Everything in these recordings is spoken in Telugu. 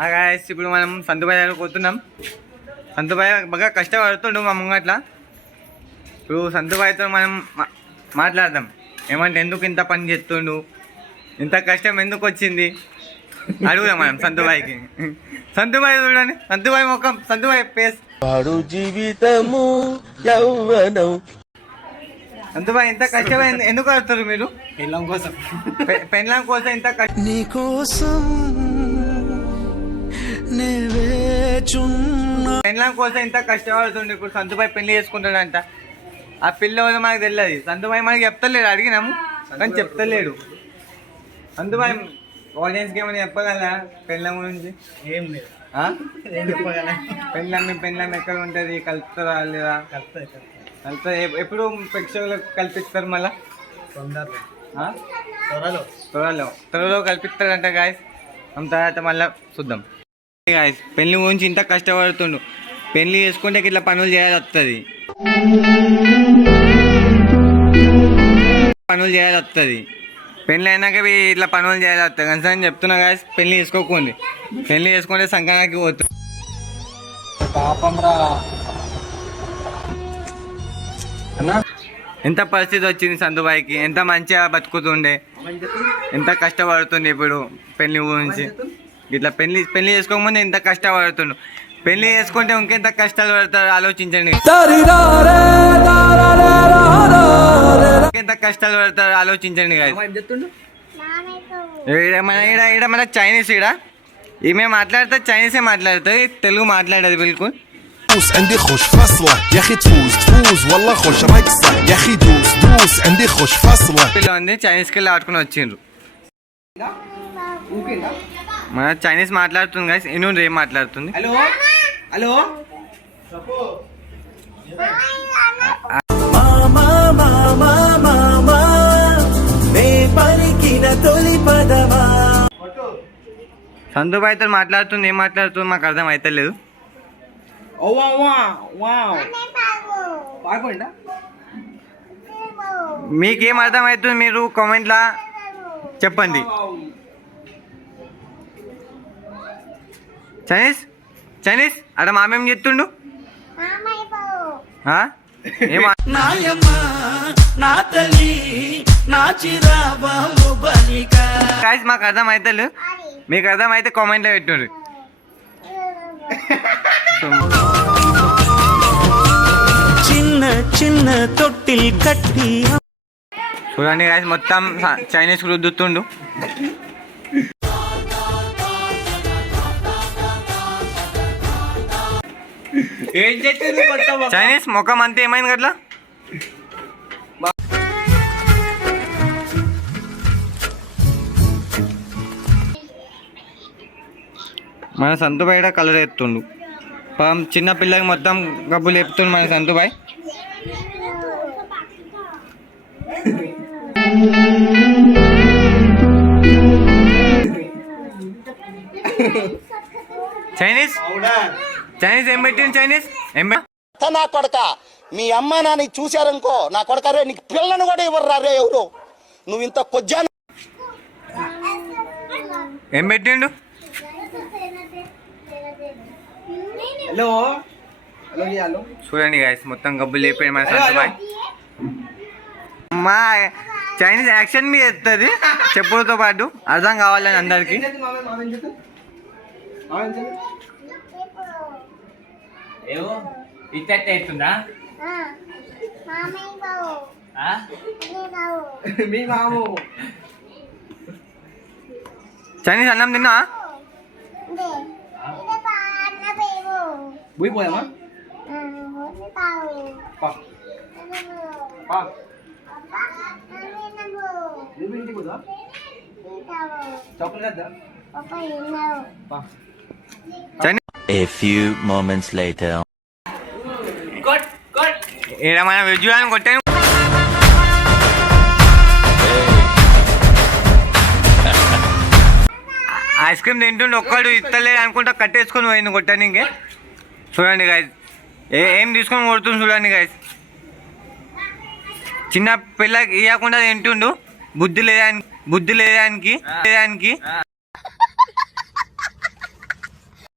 గాయస్ ఇప్పుడు మనం సంతుబాయ్ దగ్గర పోతున్నాం. సంతుబాయ్ బాగా కష్టపడుతుండు మా ముంగట్ల. ఇప్పుడు సంతుబాయ్తో మనం మాట్లాడదాం. ఏమంటే ఎందుకు ఇంత పని చేస్తుండు, ఇంత కష్టం ఎందుకు వచ్చింది అడుగుదాం మనం సంతుబాయ్కి. సంతుబాయ్ చూడండి, సంతుబాయ్ ముఖం, సంతుబాయ్ ఫేస్. జీవితము సంతుబాయ్ ఇంత కష్టం ఎందుకు పడుతున్నారు మీరు? పెళ్ళాం కోసం. పెళ్ళాం కోసం ఇంత కష్టం. పెళ్ళాం కోసం ఇంత కష్టపడుతుండే. ఇప్పుడు సంతుబాయ్ పెళ్లి చేసుకుంటాడంట. ఆ పిల్ల వల్ల మనకు తెలియదు. సంతుబాయ్ మనకి చెప్తలేడు, అడిగినాము కానీ చెప్తలేడు. సంతుబాయ్ ఆడియన్స్కి ఏమైనా చెప్పగలరా పెళ్ళాం గురించి? ఏం లేదు. పెళ్ళాం ఎక్కడ ఉంటుంది, కలుపుతారా లేదా? కలుపుతా. ఎప్పుడు ప్రేక్షకులకు కల్పిస్తారు మళ్ళా? త్వరలో కల్పిస్తారంట గాయస్. తర్వాత మళ్ళీ చూద్దాం గాయస్. పెళ్లి గురించి ఇంత కష్టపడుతుండు. పెళ్లి చేసుకుంటే ఇట్లా పనులు చేయాలి వస్తుంది. పెళ్ళి అయినాక ఇట్లా పనులు చేయాలి వస్తుంది. కనీసం చెప్తున్నా గాయస్, పెళ్లి చేసుకోకండి. పెళ్లి చేసుకుంటే సంక్రాంతికి పోతుంది. ఎంత పరిస్థితి వచ్చింది సంతుబాయ్కి. ఎంత మంచిగా బతుకుతుండే, ఎంత కష్టపడుతుంది ఇప్పుడు పెళ్లి గురించి. ఇట్లా పెళ్లి చేసుకోకముందు ఎంత కష్టపడుతుండు, పెళ్లి చేసుకుంటే ఇంకెంత కష్టాలు పడతారు ఆలోచించండి. ఇంకెంత కష్టాలు పడతారు ఆలోచించండి. ఈడ మన చైనీస్, ఈమె మాట్లాడితే చైనీసే మాట్లాడుతుంది, తెలుగు మాట్లాడదు బిల్కుల్. عندي خوش فصلة يا اخي تفوز والله خوش رايك صح يا اخي دوس عندي خوش فصلة. ఉంది చైనీస్కి వెళ్ళి ఆడుకుని వచ్చిండ్రు. మన చైనీస్ మాట్లాడుతుంది గైస్. ఇను ఏం మాట్లాడుతుంది? హలో హలో సంతుబాయ్తో మాట్లాడుతుంది. ఏం మాట్లాడుతుంది మాకు అర్థం అయితే లేదు. మీకేం అర్థం అవుతుంది మీరు కామెంట్లా చెప్పండి. చైనీస్ అక్కడ మామేం చెప్తుండు? మాకు అర్థం అవుతలేదు. మీకు అర్థం అయితే కామెంట్లో పెట్టుండ్రు. చిన్న తొట్టిల్ కట్టి చూడండి గాయస్, మొత్తం చైనీస్ రుద్దుతుండు. చైనీస్ ముఖం అంతే ఏమైంది అట్లా? మన సంతుబాయ్ కలర్ ఎత్తుండు. చిన్న పిల్లకి మొత్తం గబ్బులు చెప్తుండు మన సంతుబాయ్. చైనీస్ ఏం పెట్టింది? చైనీస్ ఏం నా కొడక, మీ అమ్మ నాన్న చూశారనుకో, నా కొడక రే నీకు పిల్లను కూడా ఇవ్వరు రే ఎవరు. నువ్వు ఇంత కొజ్జా ఏం పెట్టిండు? హలో చూడండి గాయస్, మొత్తం గబ్బులు లేపాడు మన సంతుబాయ్. మా చైనీస్ యాక్షన్ మీద ఎత్తుంది చెప్పులతో పాటు, అర్థం కావాలని అందరికి. చైనీస్ అన్నం తిన్నా? పోయామా? A few moments later. ఏడా మన వెజ్ అని కొట్టాను. ఐస్ క్రీమ్ తింటుండే, ఒక్కడు ఇస్తలేదు అనుకుంటా కట్టేసుకొని పోయింది కొట్టాను. ఇంకే చూడండి గాయస్, ఏం తీసుకొని కొడుతుంది చూడండి గాయస్. చిన్న పిల్లకి ఇవ్వకుండా తింటుండు, బుద్ధి లేదానికి.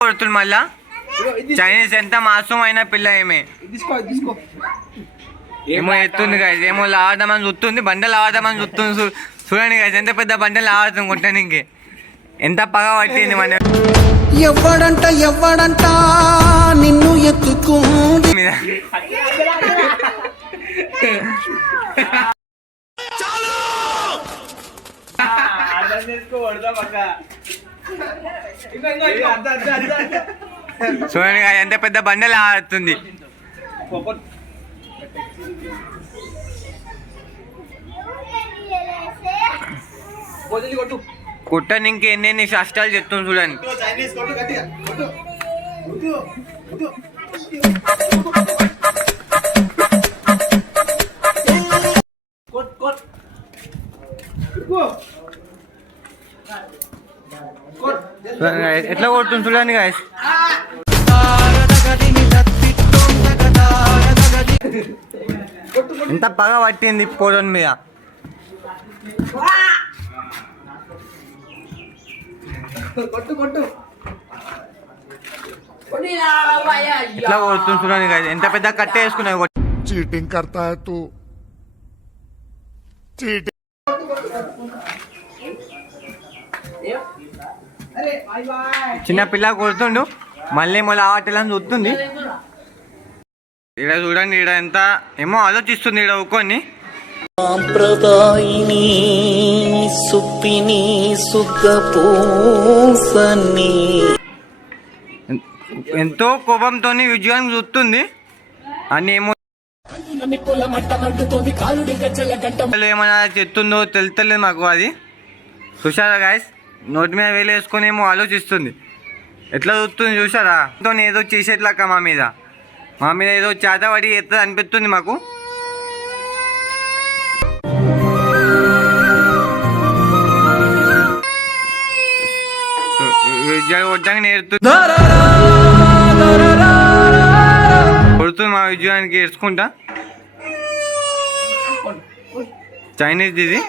కొడుతుంది మళ్ళా. చైనీస్ ఎంత మాసమైన పిల్ల ఏమే ఏమో ఎత్తుంది గాయస్, ఏమో లావదామని చూస్తుంది, బండలు లావదామని చూస్తుంది. చూడండి గాయస్, ఎంత పెద్ద బండలు లావడుతుంది కొట్టడానికి. ఎంత పగ పట్టింది మన ఎవ్వడంట నిన్ను ఎత్తుకుంది మీద. చూడండి గాయస్, ఎంత పెద్ద బండలు ఆడుతుంది. కుట్టని ఇంకెన్ని కష్టాలు చెప్తుంది చూడండి. ఎట్లా కొడుతుంది చూడండి గాయస్. ఎంత పగ పట్టింది పోరన్ మీద. ఇట్లా కొడుతుంది చూడండి గాయస్, ఎంత పెద్ద కట్ట వేసుకున్నాయి. चीटिंग करता है तू चीटिंग చిన్న పిల్ల కొడుతుండు, మళ్ళీ మళ్ళీ ఆటలని చూస్తుంది. ఇక్కడ చూడండి, ఇక్కడ ఎంత ఏమో ఆలోచిస్తుంది. ఇక్కడ ఒక్కొని సాంప్రదాయిని సుప్పిని సుఖపూసని ఎంతో కోపంతో విజయాన్ని చూస్తుంది. అని ఏమో ఏమైనా చెప్తుందో తెలుస్తలేదు మాకు. అది చూసారా గాయస్, నోటి మీద వేలు వేసుకొని ఏమో ఆలోచిస్తుంది. ఎట్లా చూస్తుంది చూసారా, ఏదో చేసేట్లాక మా మీద ఏదో చేతబడి ఎత్తది అనిపిస్తుంది మాకు. విజయాలు కొట్టడానికి నేర్తుంది కొడుతుంది మా విజయానికి ఏడ్చుకుంటా. చైనీస్ ఇది.